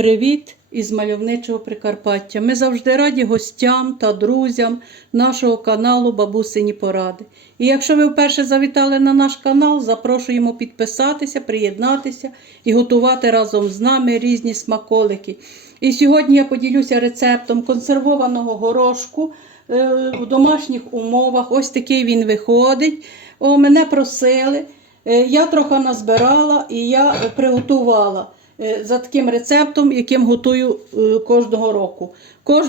Привіт із мальовничого Прикарпаття. Ми завжди раді гостям та друзям нашого каналу Бабусині Поради. І якщо ви вперше завітали на наш канал, запрошуємо підписатися, приєднатися і готувати разом з нами різні смаколики. І сьогодні я поділюся рецептом консервованого горошку е, в домашніх умовах. Ось такий він виходить. О, мене просили. Е, Я трохи назбирала і я е, приготувала е, за таким рецептом, яким готую е, кожного року.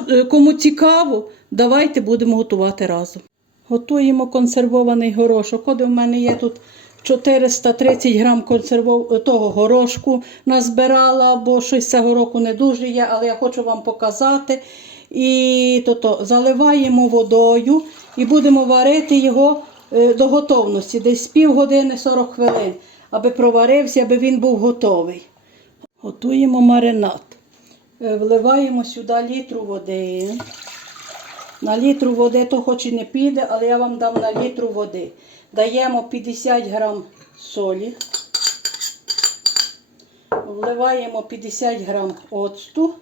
Е, Кому цікаво, давайте будемо готувати разом. Готуємо консервований горошок. От у мене є тут 430 грам консервов... е, того горошку назбирала, бо щось цього року не дуже є, але я хочу вам показати. І то-то, заливаємо водою і будемо варити його е, до готовності, десь півгодини 40 хвилин, аби проварився, аби він був готовий. Готуємо маринад. Е, Вливаємо сюди літру води. На літру води то хоч і не піде, але я вам дам на літру води. Даємо 50 грам солі. Вливаємо 50 грам оцту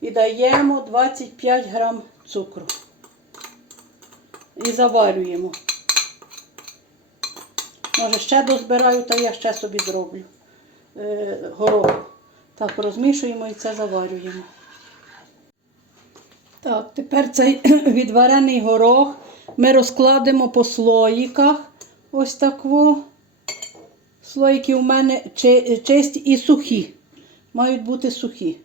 і даємо 25 грам цукру. І заварюємо. Може, ще дозбираю, та я ще собі зроблю е, горох. Так, розмішуємо і це заварюємо. Так, тепер цей відварений горох ми розкладемо по слоїках. Ось так во. Слоїки у мене чи- чисті і сухі. Мають бути сухі.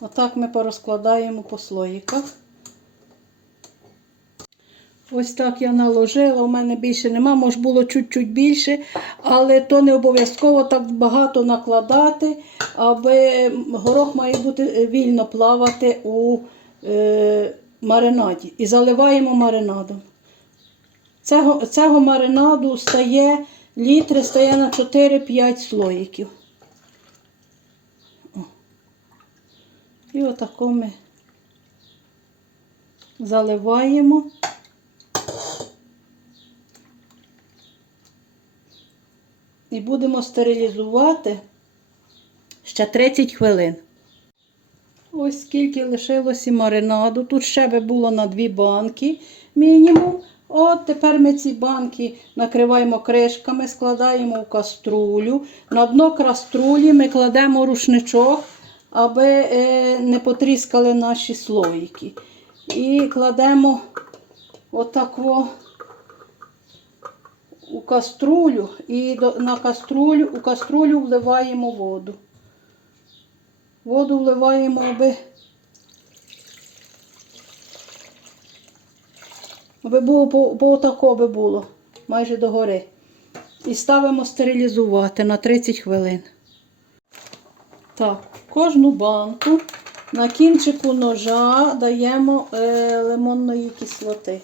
Отак ми порозкладаємо по слоїках. Ось так я наложила, у мене більше нема, може було чуть-чуть більше, але то не обов'язково так багато накладати, аби горох має бути вільно плавати у е, маринаді. І заливаємо маринадом. Цього, цього маринаду стає літри, стає на 4-5 слоїків. І отако ми заливаємо. І будемо стерилізувати ще 30 хвилин. Ось скільки лишилося маринаду. Тут ще би було на дві банки мінімум. От тепер ми ці банки накриваємо кришками, складаємо в каструлю. На дно каструлі ми кладемо рушничок, аби е, не потріскали наші слоїки. І кладемо отако у каструлю і на каструлю, у каструлю вливаємо воду. Воду вливаємо, аби, аби було по, по отако би було, майже догори. І ставимо стерилізувати на 30 хвилин. Так, кожну банку на кінчику ножа даємо е, лимонної кислоти.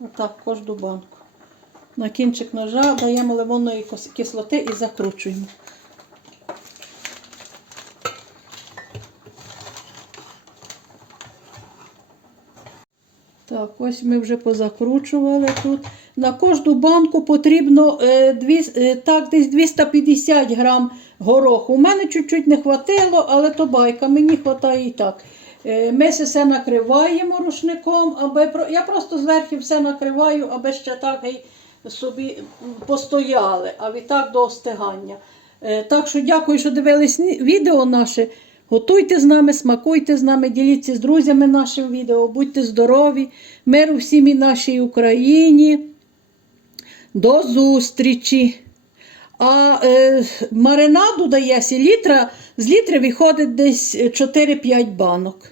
Отак, кожну банку. На кінчик ножа даємо лимонної кислоти і закручуємо. Так, ось ми вже позакручували тут. На кожну банку потрібно е, дві, е, так, десь 250 грам гороху. У мене чуть-чуть не хватило, але то байка, мені вистачає і так. Е, Ми це все накриваємо рушником, аби я просто зверху все накриваю, аби ще так і собі постояли, а відтак до остигання. Е, Так що дякую, що дивились відео наше. Готуйте з нами, смакуйте з нами, діліться з друзями нашим відео, будьте здорові, миру всім і нашій Україні. До зустрічі! А е, маринаду сі літра, з літри виходить десь 4-5 банок.